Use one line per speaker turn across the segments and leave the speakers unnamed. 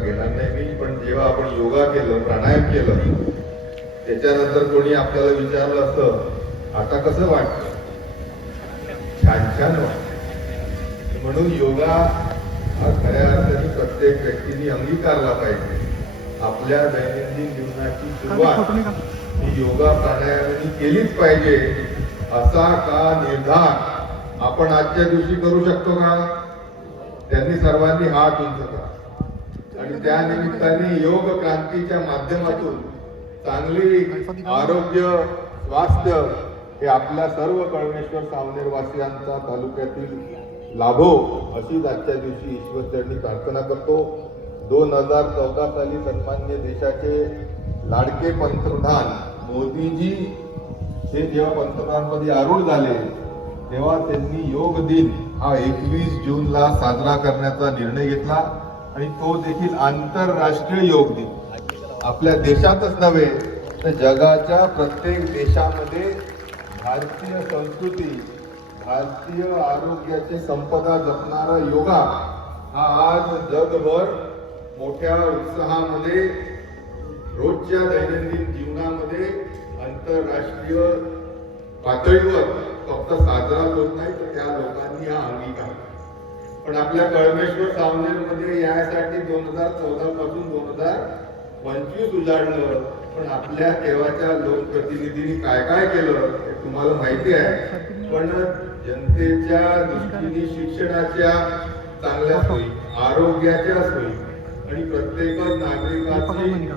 घेणार नाही मी पण जेव्हा आपण योगा केलं प्राणायाम केलं त्याच्यानंतर कोणी आपल्याला विचारलं असतं आता कसं वाटतं? छान छान वाटत. म्हणून योगा हा खऱ्या अर्थाने प्रत्येक व्यक्तीने अंगीकारला पाहिजे. आपल्या दैनंदिन जीवनाची सुरुवात ही योगा प्राणायामाने केलीच पाहिजे. असा का निर्धार आपण आजच्या दिवशी करू शकतो का? त्यांनी सर्वांनी हात उंच करा. आणि त्या निमित्ताने योग क्रांतीच्या माध्यमातून चांगली आरोग्य स्वास्थ्य हे आपल्या सर्व कळमेश्वर सावनेरवासियांचा तालुक्यातील लाभो अशीच आजच्या दिवशी ईश्वरचरणी प्रार्थना करतो. दोन हजार चौदा साली सन्मान्य देशाचे लाडके पंतप्रधान मोदीजी हे जेव्हा पंतप्रधानपदी आरूढ झाले तेव्हा त्यांनी योग दिन हा एकवीस जूनला साजरा करण्याचा निर्णय घेतला. आणि तो देखील आंतरराष्ट्रीय योग दिन. आपल्या देशातच नव्हे तर जगाच्या प्रत्येक देशामध्ये भारतीय संस्कृती भारतीय आरोग्याची संपदा जपणारा योगा हा आज जगभर मोठ्या उत्साहामध्ये रोजच्या दैनंदिन जीवनामध्ये आंतरराष्ट्रीय पातळीवर फक्त साजरा होत नाही तर त्या लोकांनी हा अंगीकार पण आपल्या कळमेश्वर सावनेरमध्ये यासाठी दोन हजार चौदा पासून दोन हजार पंचवीस उजाडलं. पण आपल्या तेव्हाच्या लोकप्रतिनिधींनी काय काय केलं हे तुम्हाला माहिती आहे. पण जनतेच्या दृष्टीने शिक्षणाच्या चांगल्या सोयी आरोग्याच्या सोयी आणि प्रत्येक नागरिकाची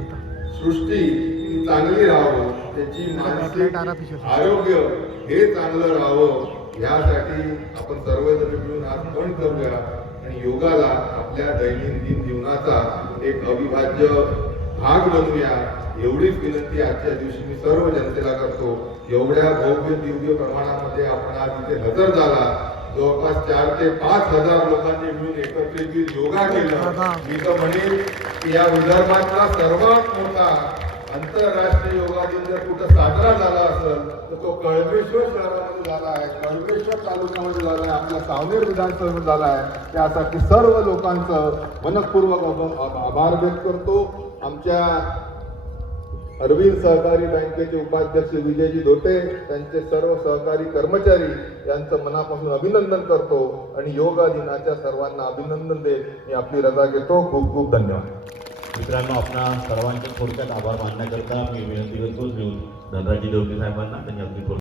सृष्टी चांगली राहावं त्याची मानसिक आरोग्य हे चांगलं राहावं यासाठी आपण सर्वजण मिळून आज पण करूया. आणि योगाला आपल्या दैनंदिन जीवनाचा एक अविभाज्य भाग बनवूया. एवढीच विनंती आजच्या दिवशी मी सर्व जनतेला करतो. एवढ्या भव्य दिव्य प्रमाणामध्ये आपण आज इथे हजर झाला. जवळपास चार ते पाच हजार लोकांनी मिळून एकत्रित योगा केला. मी तर म्हणेन की या विदर्भातला सर्वात मोठा आंतरराष्ट्रीय योगा दिन जर कुठं साजरा झाला असेल तर तो कळमेश्वर शहरामध्ये झाला आहे. कळमेश्वर तालुक्यामध्ये झाला आहे. आपल्या सावनेर विधानसभेमध्ये झाला आहे. त्यासाठी सर्व लोकांचं मनपूर्वक आभार व्यक्त करतो. आमच्या अरविंद सहकारी बँकेचे उपाध्यक्ष विजयजी धोटे त्यांचे सर्व सहकारी कर्मचारी यांचं मनापासून अभिनंदन करतो आणि योगा दिनाच्या सर्वांना अभिनंदन देत मी आपली रजा घेतो. खूप खूप धन्यवाद.
मित्रांनो आपणा सर्वांच्या थोडक्यात आभार मानण्याकरता मी विनंती करतो. घेऊन धनराजी देवटे साहेबांना त्यांनी आपली